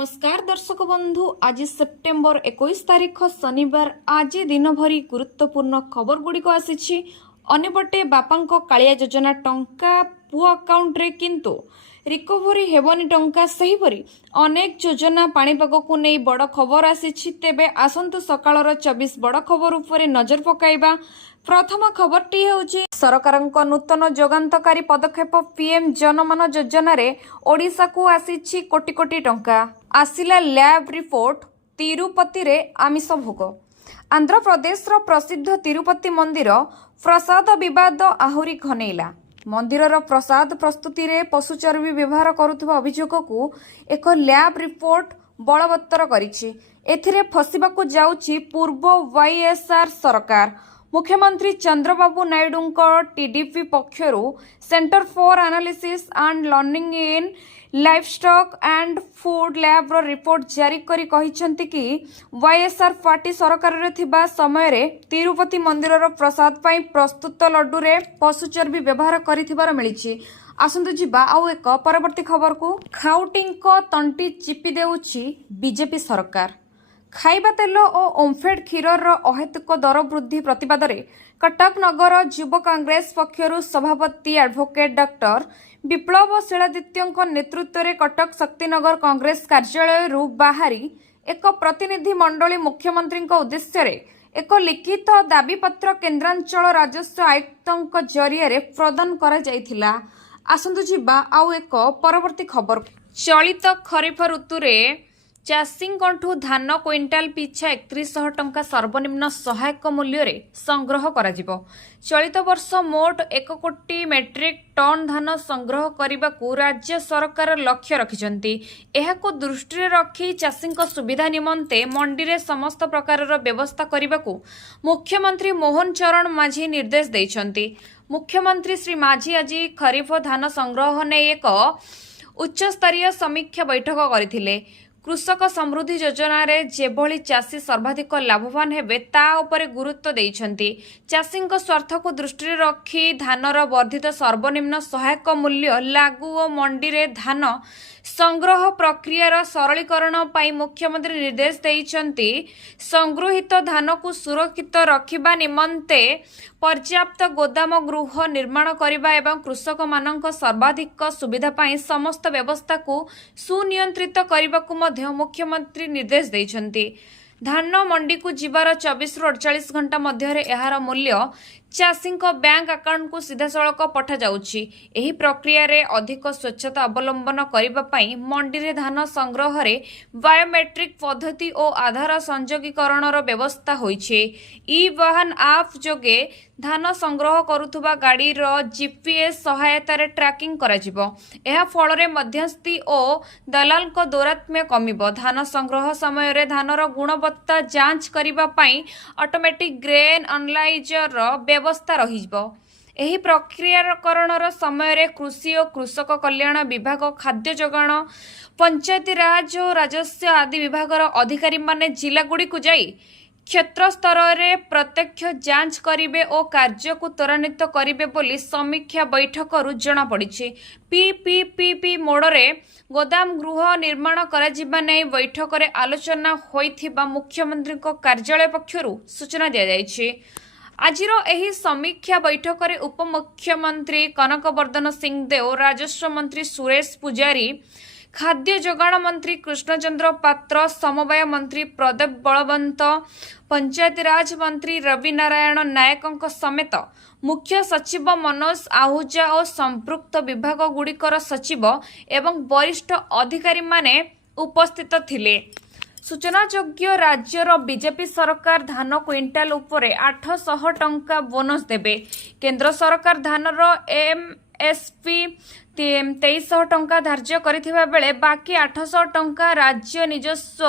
नमस्कार दर्शक बंधु, आज सेप्टेम्बर 21 तारिख शनिवार। आज दिन भरी गुरुत्वपूर्ण खबर गुड़िक आसी। अन्यपटे बापांको कालिया योजना टंका पुओ अकाउंट रे किंतु रिकवरी हेबनी टंका। सेहीपरि अनेक योजना पाणीपाग को नहीं बड़ खबर आसी। तेबे आसंतु सकाळर 24 बड़ खबर उपरे नजर पकाइबा। प्रथम खबरटी हेउची सरकारଙ୍କ नूतन जोगान्तकारी पदक्षेप। पीएम जनमन योजना रे ओडिशा को आसीछि कोटी कोटी टंका। आसिला लैब रिपोर्ट। तिरुपति रे आमिष भोग। आंध्र प्रदेश रो प्रसिद्ध तिरुपति मंदिर प्रसाद विवाद आहुरी घनेला। मंदिरर प्रसाद प्रस्तुति रे पशु चर्बी व्यवहार करुवा अभियोग को एक लैब रिपोर्ट बलवत्तर करिछि। एथिरे फसिबाकू जाउछि पूर्व वाईएसआर सरकार। मुख्यमंत्री चंद्रबाबू नायडू टीडीपी पक्षरु centre for analysis and learning in livestock and food lab report जारी करी कहिसंति कि वाईएसआर पार्टी सरकार रे थिबा समय रे तिरुपति मंदिरर प्रसाद पई प्रस्तुत लड्डू रे पशु चर्बी व्यवहार करिथिबार मिलिछि। आसंतु जिबा आउ एक परवर्ती खबर को। खाउटिंको तंटी चिपी देउछि बीजेपी सरकार। खाइबा तेल और ओमफेड क्षीरर अहेतुक दर वृद्धि प्रतिवाद में कटक नगर युव कांग्रेस पक्षरु सभापति एडवोकेट डॉक्टर विप्लव शिलादित्य नेतृत्व में कटक शक्तिनगर कांग्रेस कार्यालय बाहरी एक प्रतिनिधि मंडली मुख्यमंत्री उद्देश्य एक लिखित दाबीपत्र केन्द्रांचल राजस्व आयुक्त जरिए प्रदान करा। आसंतु जिबा आउ एक परवर्ती खबर। चलित खरीफ ऋतु रे चाषींकठू धान क्विंटाल पिछा 3100 टंका सर्वनिम्न सहायक मूल्य रे संग्रह करा जिवो। चलित वर्ष मोट 1 कोटी मेट्रिक टन धान संग्रह करने को राज्य सरकार लक्ष्य रखिछंती। एहाको दृष्टि रखी चाषींक सुविधा निमंते मंडी रे समस्त प्रकार व्यवस्था करने को मुख्यमंत्री मोहन चरण माझी निर्देश देइछंती। मुख्यमंत्री श्री माझी आज खरीफ धान संग्रह ने एक उच्च स्तरीय समीक्षा बैठक करथिले। कृषक समृद्धि योजना रे जेभली चाषी सर्वाधिक लाभवान हेबे ता उपरे गुरुत्व देइछंती। चाषींक स्वार्थ को दृष्टि रखी धानर वर्धित सर्वनिम्न सहायक मूल्य लागू और मंडी रे धान संग्रह प्रक्रियार सरलीकरण पाई मुख्यमंत्री निर्देश देइछंती। संग्रहित धान को सुरक्षित रखिबा निमंते पर्याप्त गोदाम गृह निर्माण करने एवं कृषक मानक सर्वाधिक सुविधा पाई समस्त व्यवस्था को सुनियंत्रित करने को मुख्यमंत्री निर्देश देइछंती। धान मंडी को जीवार 24 रु 48 घंटा मध्य यार मूल्य चाषी बैंक अकाउंट को सीधा सड़क पठा जाउछि। एही प्रक्रिया रे अधिक स्वच्छता अवलंबन करने मंडी रे धान संग्रह रे बायोमेट्रिक पद्धति और आधार संयोगीकरणर व्यवस्था होइछे। ई वाहन आप जोगे धान संग्रह करुथुबा गाड़ी रो जीपीएस सहायता रे ट्रैकिंग करा जिवो। एहा फल रे मध्यस्थी और दलाल को दौरात्म्य कमिबो। धान संग्रह समय रे धानर गुणवत्ता जांच करिबा पई ऑटोमेटिक ग्रेन एनालाइजर रो व्यवस्था रहिबो। एही प्रक्रियाकरणर समय रे कृषि और कृषक कल्याण विभाग, खाद्य जोगाण, पंचायती राज और राजस्व आदि विभागर अधिकारी माने जिला गुड़ी को जाई क्षेत्र स्तर रे प्रत्यक्ष जांच करिवे और कार्य को त्वरान्वित करिवे बोली समीक्षा बैठक जना पड़ी। पीपीपी मोड रे गोदाम गृह निर्माण करा जिबा नै बैठक रे आलोचना होइथिबा मुख्यमंत्री कार्यालय पक्षरु सूचना दिया जायछि। आजिरो एही समीक्षा बैठक रे उपमुख्यमंत्री कनक वर्धन सिंहदेव, राजस्व मंत्री सुरेश पुजारी, खाद्य जोगाण मंत्री कृष्णचंद्र पात्र, समवाय मंत्री प्रदीप बलवंत, पंचायती राज मंत्री रवि नारायण नायक समेत मुख्य सचिव मनोज आहूजा और संपृक्त विभाग गुड़िकर सचिव एवं वरिष्ठ अधिकारी माने उपस्थित थिले। सूचनायोग्य राज्यर बीजेपी सरकार धान क्विंटाल उपरे 800 टंका बोनस देबे। केंद्र सरकार धानर एमएसपी 2300 टंका धार्य करिथिबा बेले बाकी 800 टंका राज्य निजस्व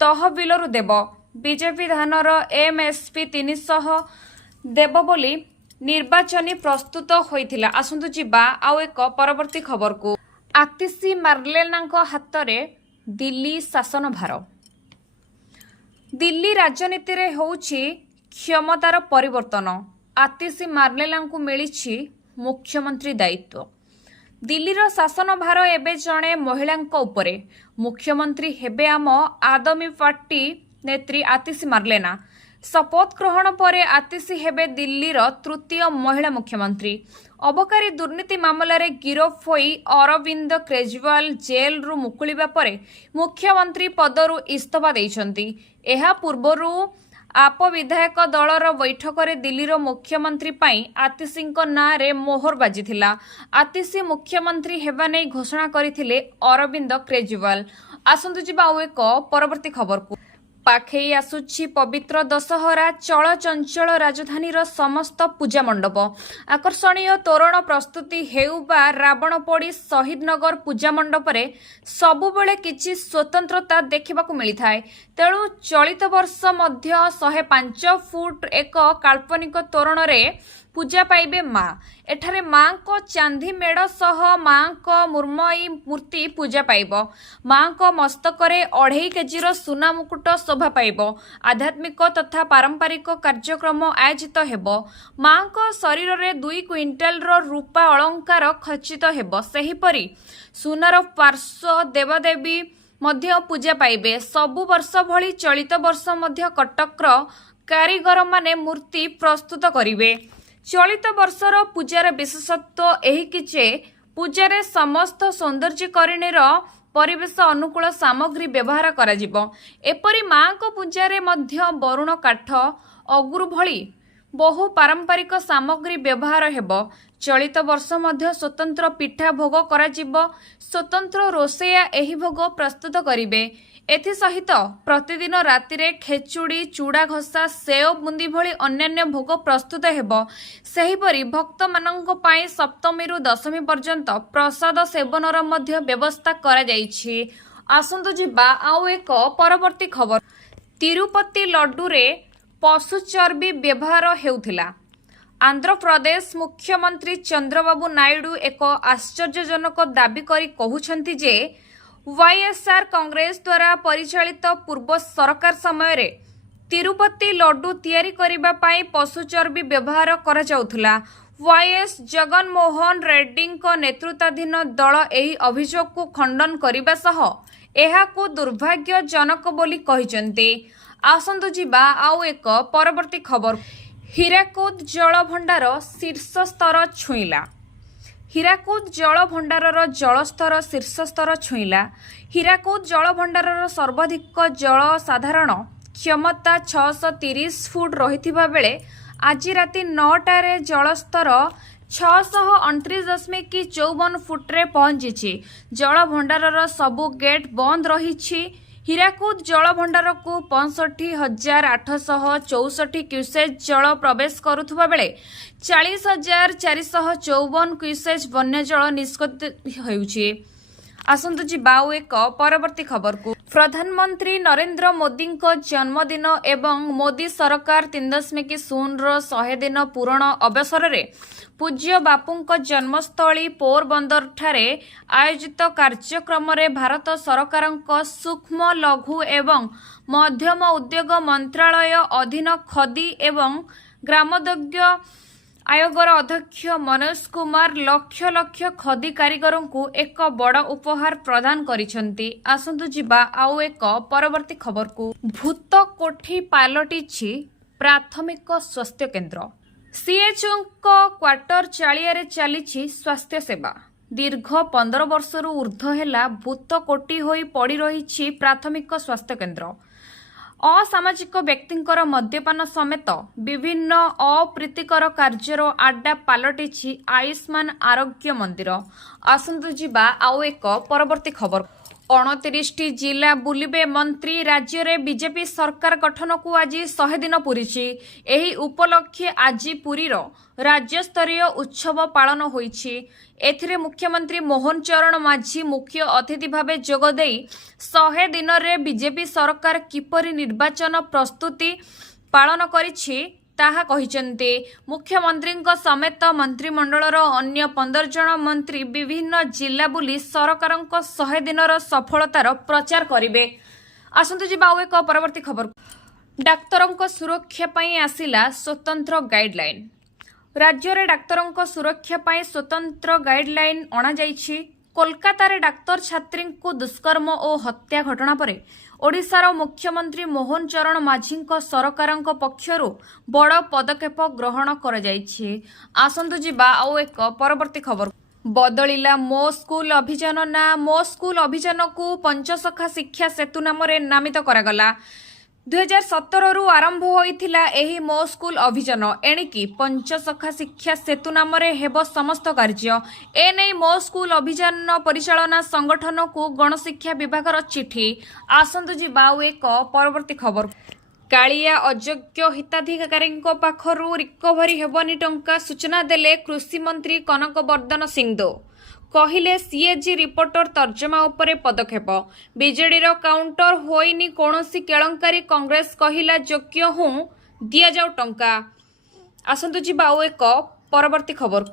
तहबिलरु देब। बीजेपी धानर एमएसपी 300 देब बोली निर्वाचनी प्रस्तुत होइथिला। आसंतु जिबा आउ एक परवर्ती खबर को। आतिशी मार्लेनाଙ୍କ हातरे दिल्ली शासन भार। दिल्ली राजनीति रे होउछि क्षमतार परिवर्तन। आतिशी मार्लेनाଙ୍କୁ मिलिछि मुख्यमंत्री दायित्व। दिल्लीर शासन भार एबे जणे महिलांक उपरे मुख्यमंत्री हेबे आम आदमी पार्टी नेत्री आतिशी मार्लेना शपथ ग्रहण पर आतिशी हेबे दिल्लीर तृतीय महिला मुख्यमंत्री अबकारी दुर्नीति मामलें गिरफ होई अरविंद केजरीवाल जेल रु मुकुलिबा परे मुख्यमंत्री पदरु इस्तीफा देइछंती। एहा पूर्वरु आप विधायक दलर बैठक में दिल्लीर मुख्यमंत्री पाई आतिशीଙ୍କ नारे मोहर बाजिथिला। आतिशी मुख्यमंत्री हेबा नै घोषणा करथिले अरविंद केजरीवाल। आसंतु जिबा ଆଉ ଏକ ପରବର୍ତ୍ତୀ ଖବରକୁ। पाखेई आसुछि पवित्र दशहरा चलचंचल राजधानीर समस्त पूजा मंडप आकर्षणीय तोरण प्रस्तुति हेउ बा रावणपोड़ी शहीदनगर पूजा मंडप रे सबुबेले किछि स्वतंत्रता देखिबाकू मिलिथाय। तेणु चलित वर्ष मध्य 105 फुट एक काल्पनिक तोरण रे पूजा पाइबे माँ। एठारे माँ को चांदी मेड़ सह माँ को मुर्मयी मूर्ति पूजा पाइब। माँ को मस्तक रे 2.5 केजी सुना मुकुट शोभा पाइब। आध्यात्मिक तथा पारंपरिक कार्यक्रम आयोजित हेब। माँ को शरीर रे 2 क्विंटाल रूपा अलंकार खचित हेब। सेहिपरि सुनार पार्श्व देवदेवी मध्य पूजा पाइबे। सबु वर्ष भली चलित वर्ष मध्य कटकर कारीगर माने मूर्ति प्रस्तुत करिवे। चलित वर्षर पूजार विशेषत्व एही कि जे पूजारे समस्त सौंदर्यकरणीर परिवेश अनुकूल सामग्री व्यवहार कराजिबो। एपरि माँ को पूजारे मध्य वरुण काठ अगुरु भली बहु पारंपरिक सामग्री व्यवहार हेबो। चलित वर्ष मध्य स्वतंत्र पिठा भोग कराजिबो। स्वतंत्र रोषेया एही भोग प्रस्तुत करिवे। एथि सहित प्रतिदिन रातिरे खेचुड़ी चूड़ा घसा सेव बुंदी भली अन्यान्य भोग प्रस्तुत हेबो। सेहिपरि भक्त मानंक पाई सप्तमी रु दशमी पर्यंत प्रसाद सेवनर मध्य व्यवस्था करा जाइछि। आसंतु जिबा आउ एक परवर्ती खबर। तिरुपति लड्डू रे पशु चर्बी व्यवहार हेउथिला। आंध्र प्रदेश मुख्यमंत्री चंद्रबाबू नायडू एक आश्चर्यजनक दाबी करी कहउछंती जे वाईएसआर कांग्रेस द्वारा परिचालित पूर्व सरकार समय रे तिरुपति लड्डू तैयारी करिबा पाई पशु चर्बी व्यवहार करा जाउथला। वाईएस जगनमोहन रेड्डीଙ୍କ नेतृत्वाधीन दल एही अभियोग को खंडन करिबा सह एहाकू दुर्भाग्यजनक बोली कहिसंती। आसंतु जिबा आउ एक परवर्ती खबर। हीराकुद जल भंडार शीर्ष स्तर छुईला। हीराकुद जल भंडारर जलस्तर शीर्ष स्तर छुईला। हीराकुद जल भंडारर सर्वाधिक जल साधारण क्षमता 630 फुट रहिथिबा बेले आज राति 9टारे जलस्तर 629.54 फुट्रे पहुंची। जल भंडारर सबु गेट बंद रही। हीराकुद जल भंडार को 65,864 क्यूसेज जल प्रवेश करुथुबा बेले 40,454 क्यूसेज वन्य जल निष्कत्ति हेउछि। आसंतु जिबा आउ एक परवर्ती खबर को। प्रधानमंत्री नरेंद्र मोदी जन्मदिन एवं मोदी सरकार 3.0 100 दिन पूरण अवसर रे पूज्य बापूंक जन्मस्थली पोरबंदर ठारे आयोजित कार्यक्रम रे भारत सरकारଙ୍କ सूक्ष्म लघु एवं मध्यम उद्योग मंत्रालय अधीन खदी एवं ग्रामोद्योग आयोगर अध्यक्ष मनोज कुमार लक्ष लक्ष खदी कारीगरों को एक बड़ उपहार प्रदान करिसेंती। आसंतु जिबा आउ एक परवर्ती खबर को। भूत कोठी पालटिछि प्राथमिक स्वास्थ्य केन्द्र। सीएचओ क्वार्टर चालियारे चलीछि स्वास्थ्य सेवा। दीर्घ 15 वर्षरु ऊर्ध्व हेला भूत कोटी होई पड़ी रहिछि प्राथमिक स्वास्थ्य केन्द्र। असामाजिक व्यक्तिंकर मद्यपान समेत विभिन्न अप्रीतिकर कार्यर आड्डा पालटिछि आयुष्मान आरोग्य मंदिर। आसंतु जिबा आउ एक परवर्ती खबर। 29टी जिला बुलिबे मंत्री। राज्य रे बीजेपी सरकार गठन को आज 100 दिन पूरीछि। एही उपलक्षे आज पुरीर राज्य स्तरीय उत्सव पालन होईछि। एथिरे मुख्यमंत्री मोहन चरण माझी मुख्य अतिथि भावे जोगदेई 100 दिन रे बीजेपी सरकार किपरि निर्वाचन प्रस्तुति पालन करिछि ताहा कहिसेंती। मुख्यमंत्रीଙ୍କ समेत मंत्रिमंडलर अन्य 15 जन मंत्री विभिन्न जिला बुली सरकारଙ୍କ 100 दिनर सफलतार प्रचार करिवे। आसंतु जिबा आउ एक परवर्ती खबर। डाक्तरଙ୍କ सुरक्षा पई आसिला स्वतंत्र गाइडलाइन। राज्य डाक्तरों सुरक्षा पाई स्वतंत्र गाइडलाइन अणाଯାଇଛି। कोलकाता डाक्तर छात्री को दुष्कर्म और हत्या घटना पर ओडिशार मुख्यमंत्री मोहन चरण माझी सरकार पक्षर बड़ पदक्षेप ग्रहण कर आसंतु जिबा आउ एक परवर्ती खबर। बदलिला मो स्कूल अभियान ना मो स्कूल अभियान को पंचसखा शिक्षा सेतु नाम नामित करागला। 2017 आरंभ होइथिला एही मो स्कूल अभियान एणिकी पंचसखा शिक्षा सेतु नाम हेब समस्त कार्य। एने मो स्कूल अभियान परिचालना संगठन को गणशिक्षा विभाग चिठी। आसंतु जिबा एक परवर्ती खबर। कालिया अयोग्य हिताधिकारी पाखरु रिकवरी हेबनी टंका सूचना देले कृषि मंत्री कनक वर्धन सिंहदेव। कहिले सीएजी रिपोर्टर तर्जमा उपरे पदक्षेप। बीजेडी काउंटर होइनी कोनोसी केळंकारी कांग्रेस कहिला योग्य हूँ दिया जाऊ टंका। आसंतु जिबा एक परवर्ती खबर।